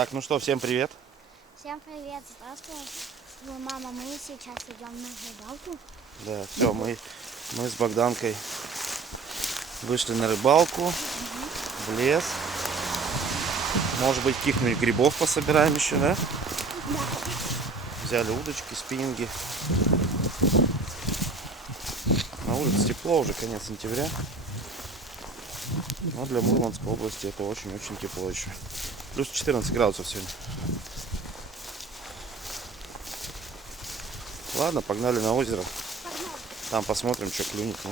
Так, ну что, всем привет. Всем привет, здравствуйте. Мама, мы сейчас идем на рыбалку. Да, все, мы с Богданкой вышли на рыбалку в лес. Может быть, каких-нибудь грибов пособираем еще, да? Да. Взяли удочки, спиннинги. На улице тепло, уже конец сентября. Но для Мурманской области это очень-очень тепло еще. Плюс 14 градусов сегодня. Ладно, погнали на озеро. Погнали. Там посмотрим, что клюнет. Ну.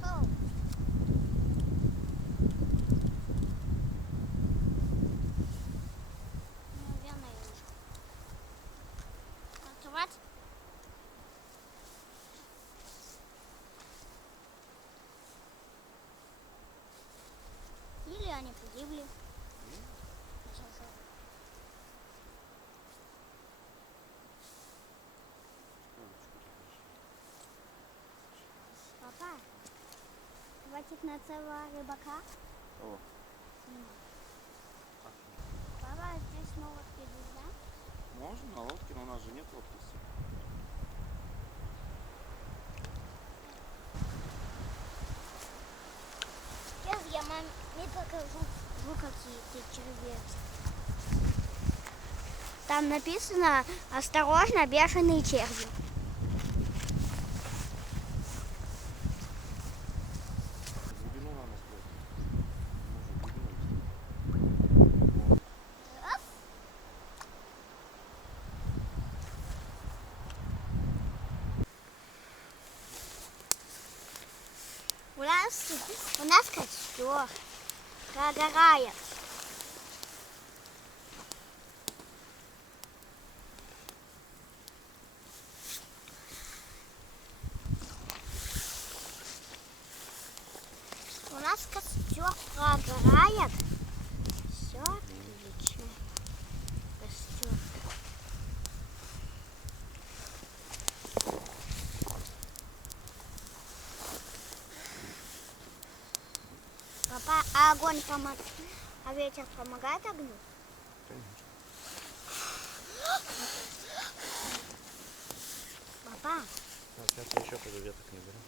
Пошел. Наверное, уже. Танцевать? Или они погибли? Папа, хватит на целого рыбака? О. Папа, здесь на лодке нельзя? Можно на лодке, но у нас же нет лодки. Сейчас я маме покажу, какие червяки. Там написано «Осторожно, бешеные черви». У нас костер прогорает. У нас костер прогорает. Все отлично. Костер. Папа, а огонь помогает? А ветер помогает огню? Конечно. Папа. Сейчас я еще пойду веток не беру.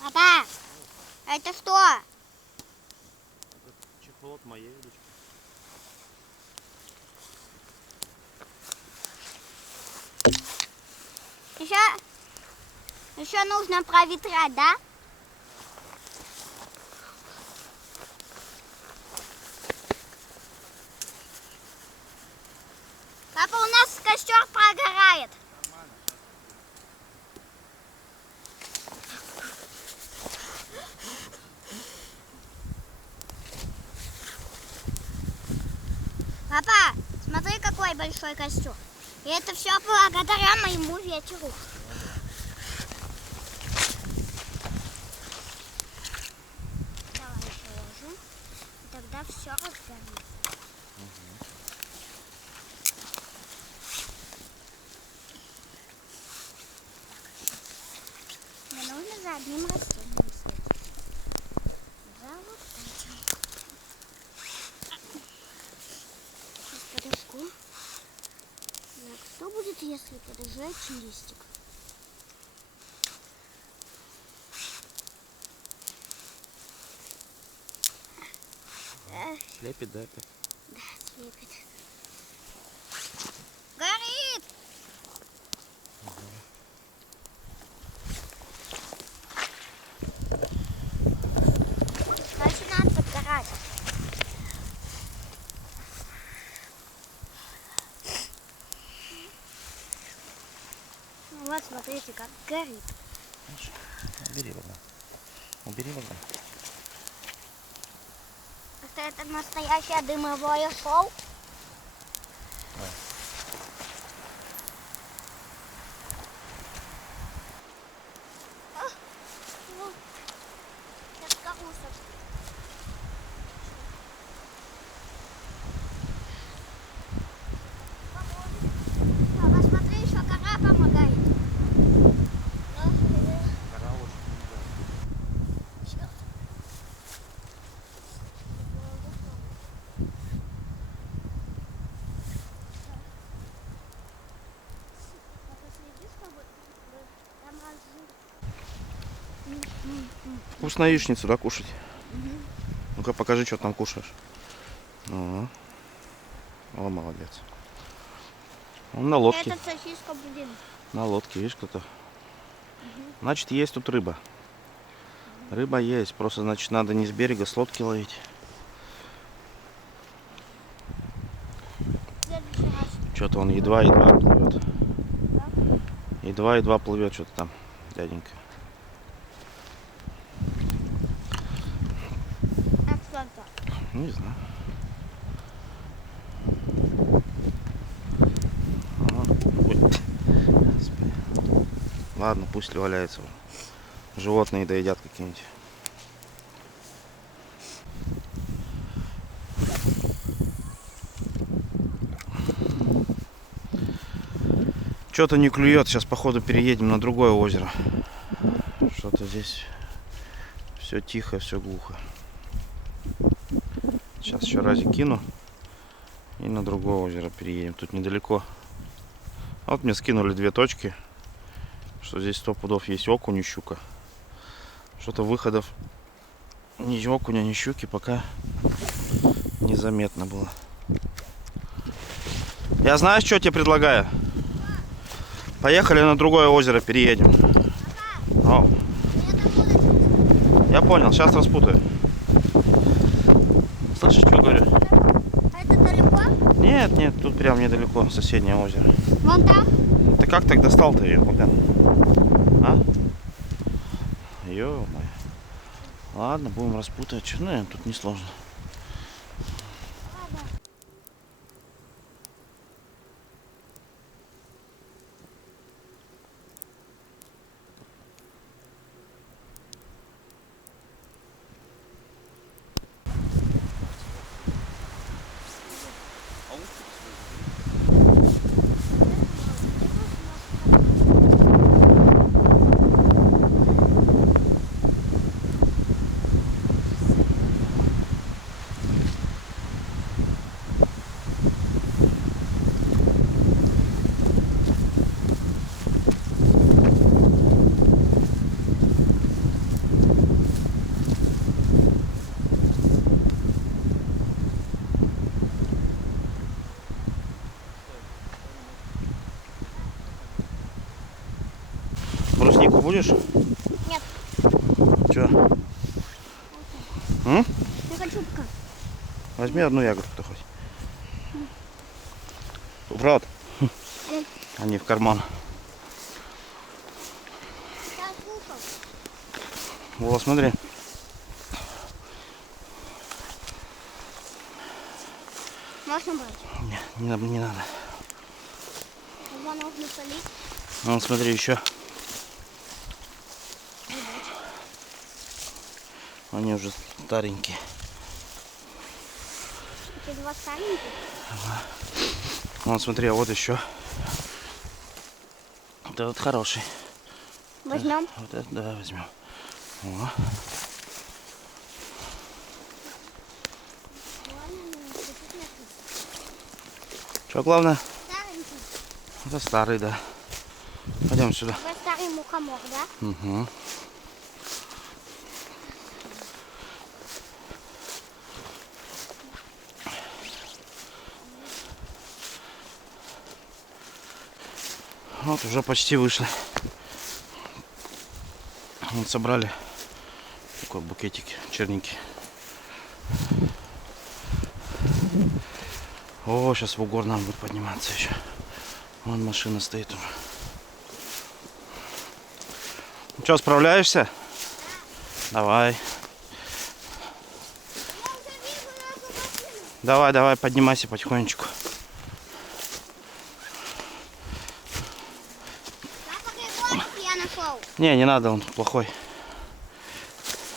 Папа, это что? Это чехол от моей удочки. Еще нужно проветрять, да? Папа, у нас костер прогорает. Нормально. Папа, смотри, какой большой костер. И это все благодаря моему ветеру. Давай положим. И тогда все разгорится. Мне нужно за одним растением следить. За вот этим. Сейчас подожгу. Так, что будет, если подожжать листик? Слепит, да, опять? Да, слепит. Горит! Дальше надо подгорать. Вот, смотри. Смотрите, как горит. Убери вода. Убери вода. Это настоящее дымовое шоу. Это капуста. Папа, смотри, еще кора помогает. Кора очень помогает. Вкусно яичницу, да, кушать? Ну-ка покажи, что там кушаешь. О, молодец. Он на лодке. Это сосиска, блин. На лодке, видишь, кто-то. Значит, есть тут рыба. Рыба есть, просто, значит, надо не с берега, с лодки ловить. Что-то он едва-едва плывет. Едва-едва плывет что-то там, дяденька. А что это? Не знаю. Ой. Господи. Ладно, пусть валяется. Животные доедят какие-нибудь. Что-то не клюет. Сейчас, походу, переедем на другое озеро. Что-то здесь все тихо, все глухо. Сейчас еще разик кину и на другое озеро переедем. Тут недалеко. Вот мне скинули 2 точки, что здесь 100 пудов есть окунь и щука. Что-то выходов ни окуня, ни щуки пока незаметно было. Я знаю, что тебе предлагаю. Поехали на другое озеро, переедем. О. Я понял, сейчас распутаю. Слышишь, что говорю? А это далеко? Нет, нет, тут прям недалеко, соседнее озеро. Вон там? Ты как так достал-то ее, Богдан? А? Ё-моё. Ладно, будем распутывать. Ну, тут не сложно. Бруснику будешь? Нет. Че? Я хочу пока. Возьми одну ягодку-то хоть. Брат. Они в карман. Я слушал. Вот, смотри. Можно брать? Не надо. Его нужно солить. Вон, смотри, еще. Они уже старенькие. Эти 2 стареньких. Вон, смотри, а вот еще. Вот этот хороший. Возьмем. Вот это, да, возьмем. О. Что главное? Старенький. Это старый, да. Пойдем сюда. Вы старый мухомор, да? Угу. Вот уже почти вышли. Вот собрали такой букетик черники. О, сейчас в угор нам будет подниматься еще. Вон машина стоит уже. Что, справляешься? Давай. Давай, давай, поднимайся потихонечку. Я нашел. Не надо, он плохой.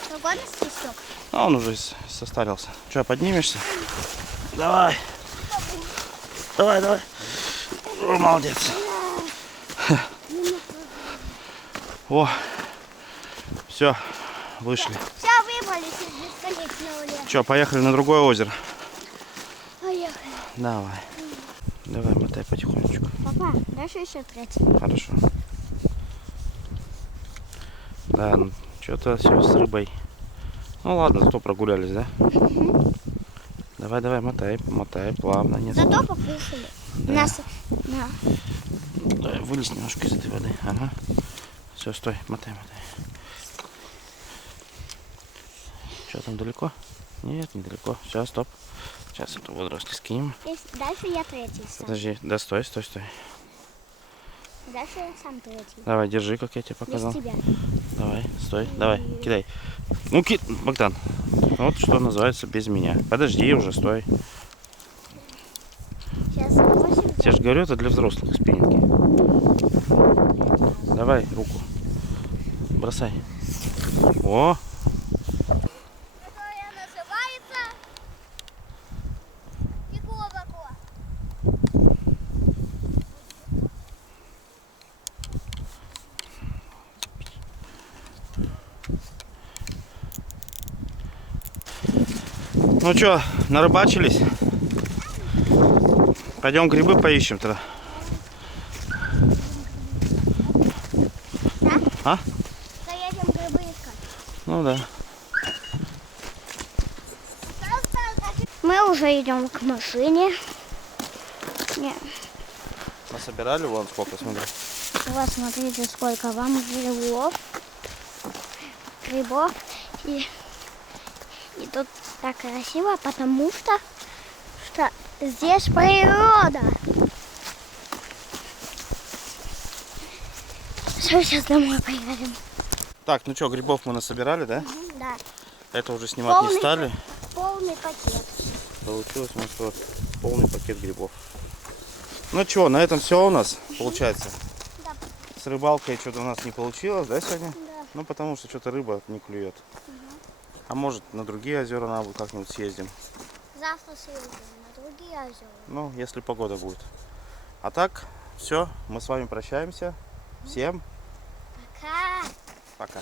Другой свисток. А он уже состарился. Что, поднимешься? Давай. Давай, давай. О, молодец. О, все, вышли. Все, выбрались из бесконечного леса. Что, поехали на другое озеро? Поехали. Давай. Давай, мотай потихонечку. Папа, дальше еще третий. Хорошо. Да, ну, что-то все с рыбой. Ну ладно, зато прогулялись, да? Давай, давай, мотай, мотай, плавно. Не Зато спеши. покушали. Да. Нас... Да. Давай, вылезь немножко из этой воды. Ага. Все, стой, мотай, мотай. Что там далеко? Нет, недалеко. Все, стоп. Сейчас эту водоросль скинем. Дальше я третий сам. Подожди, да стой, стой, стой. Дальше я сам третий. Давай, держи, как я тебе показал. Без тебя. Давай, стой, давай, кидай. Ну, Богдан, вот что называется без меня. Подожди уже, стой. Сейчас 8. Я же говорю, это для взрослых спиннинги. Давай, руку. Бросай. О! Которая называется Фиговако. Ну что, нарыбачились? Пойдем грибы поищем тогда. Да? А? Поедем грибы искать. Ну да. Мы уже идем к машине. Нет. Насобирали вон сколько, смотри. Вот смотрите, сколько вам грибов. И тут так красиво, потому что здесь природа. Все, сейчас домой поедем. Так, ну что, грибов мы насобирали, да? Да. Это уже снимать не Полный стали. Полный пакет. Получилось у нас вот полный пакет грибов. Ну что, на этом все у нас получается. Да. С рыбалкой что-то у нас не получилось, да, сегодня? Да. Ну потому что что-то рыба не клюет. А может на другие озера надо как-нибудь съездим. Завтра съездим на другие озера. Ну, если погода будет. А так, все, мы с вами прощаемся. Всем Пока. пока.